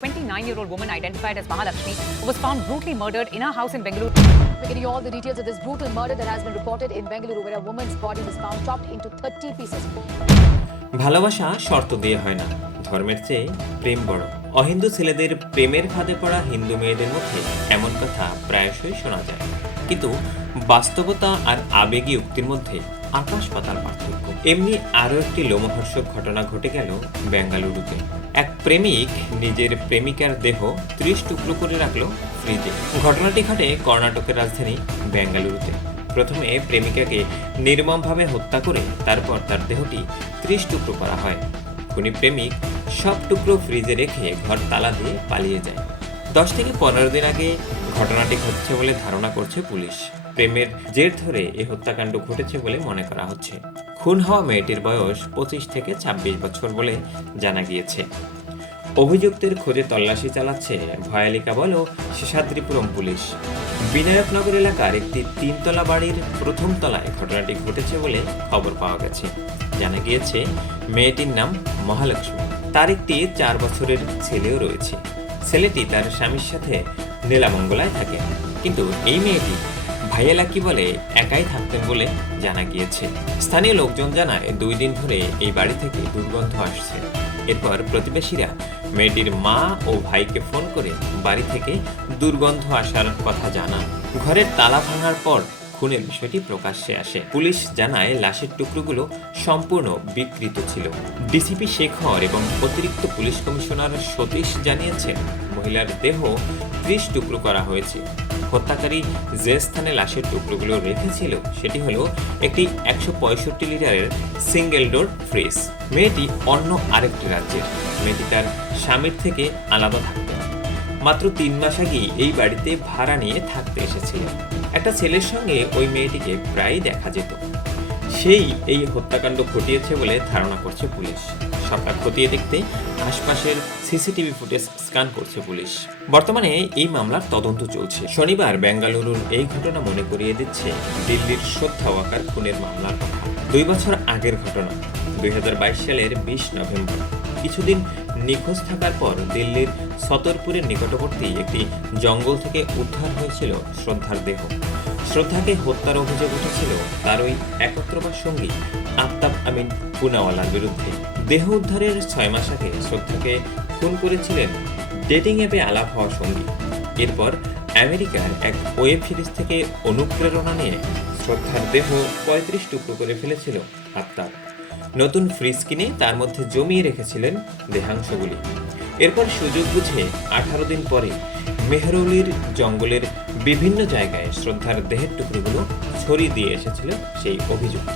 29-year-old woman identified as Mahalakshmi was found brutally murdered in her house in Bengaluru. We're getting you all the details of this brutal murder that has been reported in Bengaluru, where a woman's body was found chopped into 30 pieces. ভালোবাসা শর্ত দিয়ে হয় না ধর্মের চেয়ে প্রেম বড় অহিন্দু ছেলেদের প্রেমের ফাঁদে পড়া হিন্দু মেয়েদের মধ্যে এমন কথা প্রায়শই শোনা যায় কিন্তু বাস্তবতা আর আবেগী উক্তির মধ্যে আকাশ পাতাল পার্থক্য। এমনি আরও একটি লোমহর্ষক ঘটনা ঘটে গেল বেঙ্গালুরুতে। এক প্রেমিক নিজের প্রেমিকার দেহ ত্রিশ টুকরো করে রাখল ফ্রিজে। ঘটনাটি ঘটে কর্ণাটকের রাজধানী বেঙ্গালুরুতে। প্রথমে প্রেমিকাকে নির্মমভাবে হত্যা করে তারপর তার দেহটি ত্রিশ টুকরো করা হয়। খুনি প্রেমিক সব টুকরো ফ্রিজে রেখে ঘর তালা দিয়ে পালিয়ে যায়। দশ থেকে পনেরো দিন আগে ঘটনাটি ঘটছে বলে ধারণা করছে পুলিশ। প্রেমের জের ধরে এই হত্যাকাণ্ড ঘটেছে বলে মনে করা হচ্ছে। খুন হওয়া মেয়েটির বয়স পঁচিশ থেকে ছাব্বিশ বছর বলে জানা গিয়েছে। অভিযুক্তের খোঁজে তল্লাশি চালাচ্ছে ভয়ালিকা বল ও শেষাদ্রিপুরম পুলিশ। বিনায়কনগর এলাকার একটি তিনতলা বাড়ির প্রথম তলায় ঘটনাটি ঘটেছে বলে খবর পাওয়া গেছে। জানা গিয়েছে, মেয়েটির নাম মহালক্ষ্মী। তার একটি চার বছরের ছেলেও রয়েছে। ছেলেটি তার স্বামীর সাথে নীলামঙ্গলায় থাকে। কিন্তু এই মেয়েটি ভাইয়েলা কি বলে একাই থাকতেন বলে জানা গিয়েছে। স্থানীয় লোকজন জানায়, দুই দিন ধরে এই বাড়ি থেকে দুর্গন্ধ আসছে। এরপর প্রতিবেশীরা মেয়েটির মা ও ভাইকে ফোন করে বাড়ি থেকে দুর্গন্ধ আসার কথা জানান। ঘরের তালা ভাঙার পর খুনের বিষয়টি প্রকাশ্যে আসে। পুলিশ জানায়, লাশের টুকরোগুলো সম্পূর্ণ বিকৃত ছিল। ডিসিপি শেখর এবং অতিরিক্ত পুলিশ কমিশনার সতীশ জানিয়েছেন, মহিলার দেহ ত্রিশ টুকরো করা হয়েছে। হত্যাকারী যে স্থানে লাশের টুকরোগুলো রেখেছিল, সেটি হলো একটি একশো পঁয়ষট্টি লিটারের সিঙ্গেল ডোর ফ্রিজ মেয়েটি অন্য আরেকটি রাজ্যের। মেয়েটি তার স্বামীর থেকে আলাদা থাকতেন মাত্র তিন মাস আগেই এই বাড়িতে ভাড়া নিয়ে থাকতে এসেছিল। একটা ছেলের সঙ্গে ওই মেয়েটিকে প্রায়ই দেখা যেত। সেই এই হত্যাকাণ্ড ঘটিয়েছে বলে ধারণা করছে পুলিশ। সবটা খতিয়ে দেখতে আশপাশের সিসিটিভি ফুটেজ স্ক্যান করছে পুলিশ। বর্তমানে এই মামলার তদন্ত চলছে। শনিবার বেঙ্গালুরুর এই ঘটনা মনে করিয়ে দিচ্ছে দিল্লির শ্রদ্ধা ওয়াকার খুনের মামলার কথা। দুই বছর আগের ঘটনা, দুই হাজার বাইশ সালের বিশ নভেম্বর। কিছুদিন নিখোঁজ থাকার পর দিল্লির সতরপুরের নিকটবর্তী একটি জঙ্গল থেকে উদ্ধার হয়েছিল শ্রদ্ধার দেহ। শ্রদ্ধাকে হত্যার অভিযোগ উঠেছিল তার ওই একত্রবাস সঙ্গী আফতাব আমিন পুনাওয়ালার বিরুদ্ধে। দেহ উদ্ধারের ছয় মাস আগে শ্রদ্ধাকে খুন করেছিলেন ডেটিং অ্যাপে আলাপ হওয়া সঙ্গী। এরপর আমেরিকার এক ওয়েব সিরিজ থেকে অনুপ্রেরণা নিয়ে শ্রদ্ধার দেহ পঁয়ত্রিশ টুকরো করে ফেলেছিল আত্মার নতুন ফ্রিজ কিনে তার মধ্যে জমিয়ে রেখেছিলেন দেহাংশগুলি। এরপর সুযোগ বুঝে আঠারো দিন পরে মেহরৌলির জঙ্গলের বিভিন্ন জায়গায় শ্রদ্ধার দেহের টুকরোগুলো ছড়িয়ে দিয়ে এসেছিল সেই অভিযুক্ত।